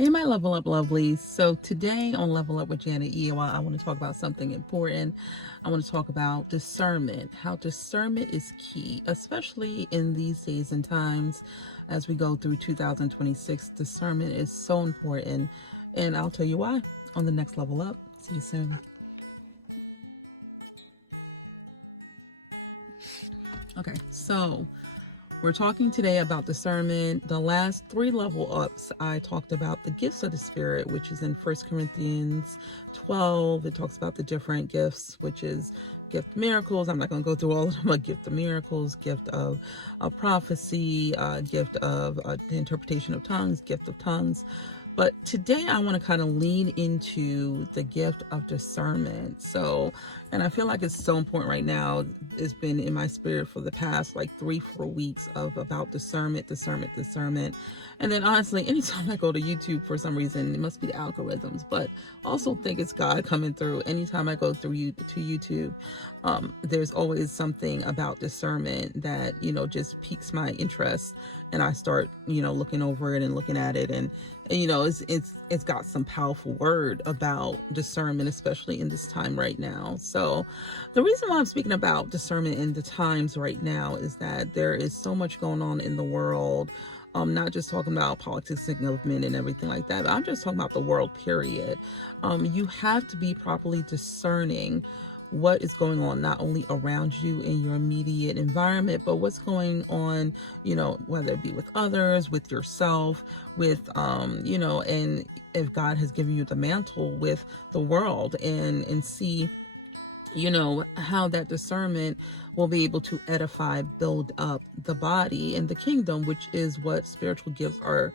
Hey, my level up lovelies. So today on Level Up with Janet Ewa, I want to talk about something important. I want to talk about discernment, how discernment is key, especially in these days and times as we go through 2026. Discernment is so important, and I'll tell you why on the next Level Up. See you soon. Okay, so we're talking today about discernment. The last three level ups, I talked about the gifts of the Spirit, which is in 1 Corinthians 12. It talks about the different gifts, which is gift of miracles. I'm not going to go through all of them, but gift of miracles, gift of prophecy, gift of the interpretation of tongues, gift of tongues. But today I want to kind of lean into the gift of discernment. So, and I feel like it's so important right now. It's been in my spirit for the past like 3-4 weeks of about discernment. And then honestly, anytime I go to YouTube for some reason, it must be the algorithms, but also think it's God coming through. Anytime I go through to YouTube, there's always something about discernment that, just piques my interest. And I start, looking over it and looking at it, and it's got some powerful word about discernment, especially in this time right now. So the reason why I'm speaking about discernment in the times right now is that there is so much going on in the world. Not just talking about politics and government and everything like that, but I'm just talking about the world, period. You have to be properly discerning what is going on, not only around you in your immediate environment, but what's going on, whether it be with others, with yourself, with, and if God has given you the mantle with the world, and see, how that discernment will be able to edify, build up the body and the kingdom, which is what spiritual gifts are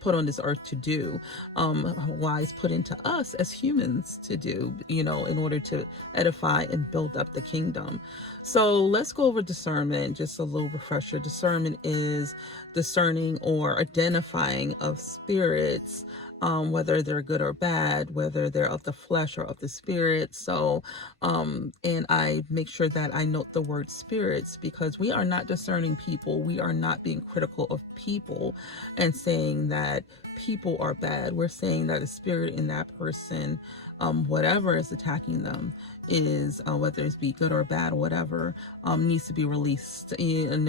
put on this earth to do, wise put into us as humans to do, in order to edify and build up the kingdom. So let's go over discernment, just a little refresher. Discernment is discerning or identifying of spirits, whether they're good or bad, whether they're of the flesh or of the spirit. So, and I make sure that I note the word spirits, because we are not discerning people. We are not being critical of people and saying that people are bad. We're saying that the spirit in that person, whatever is attacking them, is whether it's be good or bad or whatever, needs to be released, in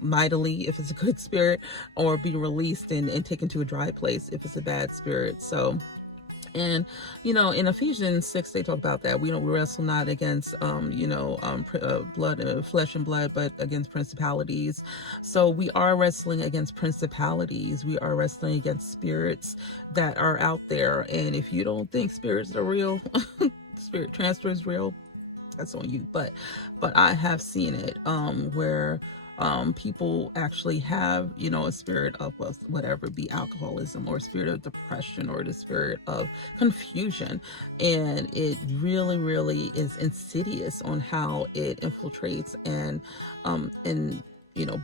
mightily if it's a good spirit, or be released and taken to a dry place if it's a bad spirit. So, and in Ephesians 6 they talk about that we wrestle not against blood, flesh and blood, but against principalities. So we are wrestling against principalities. We are wrestling against spirits that are out there. And if you don't think spirits are real, spirit transfer is real, that's on you. But I have seen it, where people actually have, a spirit of whatever it be, alcoholism, or a spirit of depression, or the spirit of confusion. And it really, really is insidious on how it infiltrates and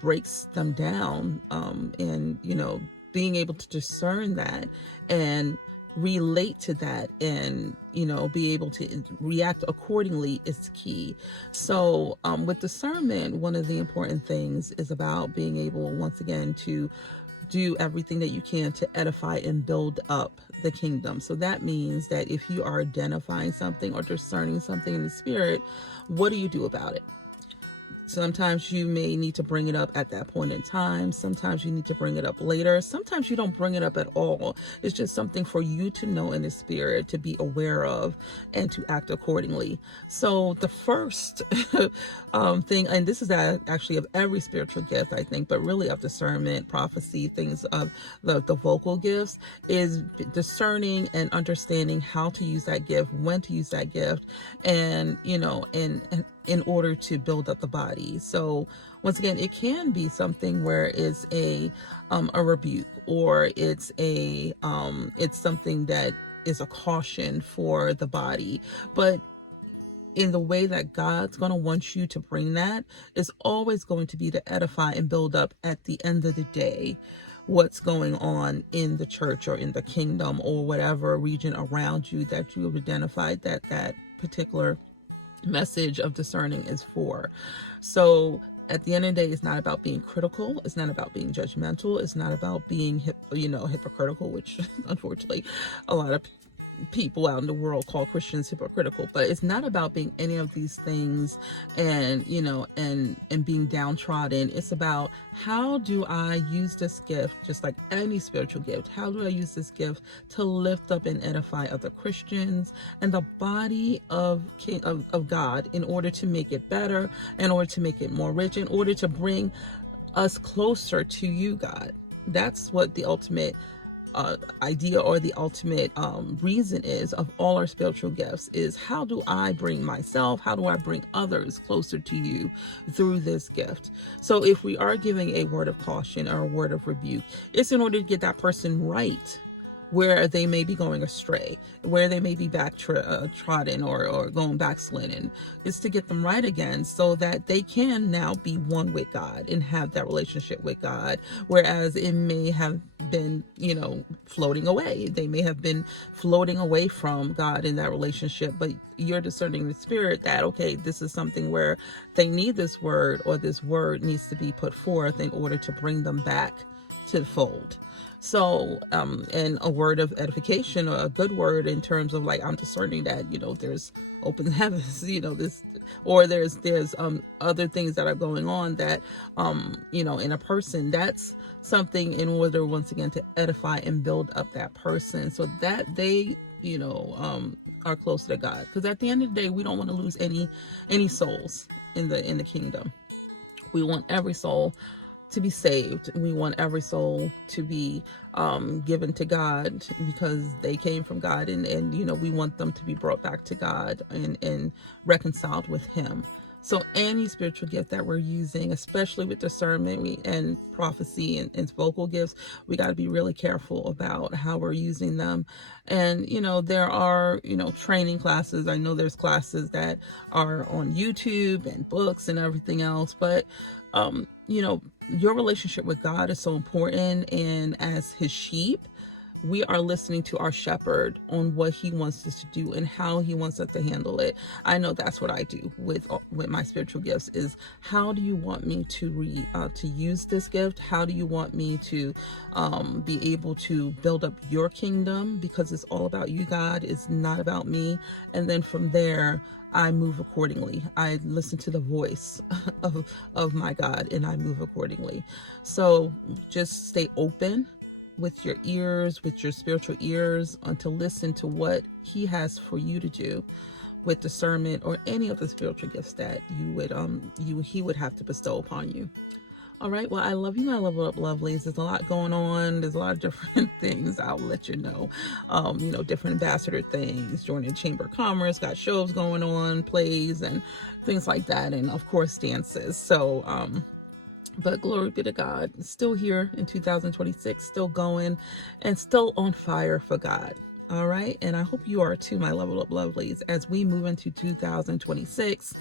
breaks them down. And, being able to discern that and relate to that, and be able to react accordingly is key. So with discernment, one of the important things is about being able, once again, to do everything that you can to edify and build up the kingdom. So that means that if you are identifying something or discerning something in the spirit, what do you do about it? Sometimes you may need to bring it up at that point in time. Sometimes you need to bring it up later. Sometimes you don't bring it up at all. It's just something for you to know in the spirit, to be aware of, and to act accordingly. So the first thing, and this is actually of every spiritual gift, I think, but really of discernment, prophecy, things of the vocal gifts, is discerning and understanding how to use that gift, when to use that gift, and and in order to build up the body. So once again, it can be something where it's a rebuke, or it's it's something that is a caution for the body. But in the way that God's going to want you to bring that is always going to be to edify and build up at the end of the day what's going on in the church or in the kingdom or whatever region around you that you have identified that particular message of discerning is for. So at the end of the day, it's not about being critical. It's not about being judgmental. It's not about being, hypocritical, which unfortunately a lot of people out in the world call Christians hypocritical. But it's not about being any of these things and, and being downtrodden. It's about, how do I use this gift, just like any spiritual gift? How do I use this gift to lift up and edify other Christians and the body of God, in order to make it better, in order to make it more rich, in order to bring us closer to you, God? That's what the ultimate idea, or the ultimate reason is, of all our spiritual gifts, is how do I bring myself, how do I bring others closer to you through this gift? So if we are giving a word of caution or a word of rebuke, it's in order to get that person right where they may be going astray, where they may be trodden or going backslidden. Is to get them right again, so that they can now be one with God and have that relationship with God. Whereas it may have been, floating away. They may have been floating away from God in that relationship, but you're discerning the spirit that, okay, this is something where they need this word, or this word needs to be put forth in order to bring them back to the fold. So, and a word of edification, or a good word, in terms of, like, I'm discerning that, there's open heavens, there's other things that are going on that, in a person. That's something in order, once again, to edify and build up that person, so that they, are closer to God. Because at the end of the day, we don't want to lose any souls in the kingdom. We want every soul to be saved. We want every soul to be given to God, because they came from God, and we want them to be brought back to God and reconciled with Him. So any spiritual gift that we're using, especially with discernment and prophecy and vocal gifts, we got to be really careful about how we're using them. And, there are, training classes. I know there's classes that are on YouTube and books and everything else, but, your relationship with God is so important. And as His sheep, we are listening to our shepherd on what he wants us to do and how he wants us to handle it. I know that's what I do with my spiritual gifts, is how do you want me to use this gift? How do you want me to be able to build up your kingdom? Because it's all about you, God. It's not about me. And then from there, I move accordingly. I listen to the voice of my God, and I move accordingly. So just stay open with your ears, with your spiritual ears, to listen to what He has for you to do with discernment, or any of the spiritual gifts that He would have to bestow upon you. All right. Well, I love you, my level up lovelies. There's a lot going on. There's a lot of different things. I'll let you know. Different ambassador things, joining the Chamber of Commerce, got shows going on, plays and things like that. And of course, dances. So, but glory be to God, still here in 2026, still going and still on fire for God. All right. And I hope you are too, my level up lovelies, as we move into 2026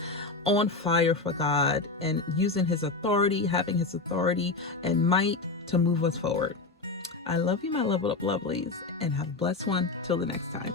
on fire for God and using His authority, having His authority and might to move us forward. I love you, my level up lovelies, and have a blessed one till the next time.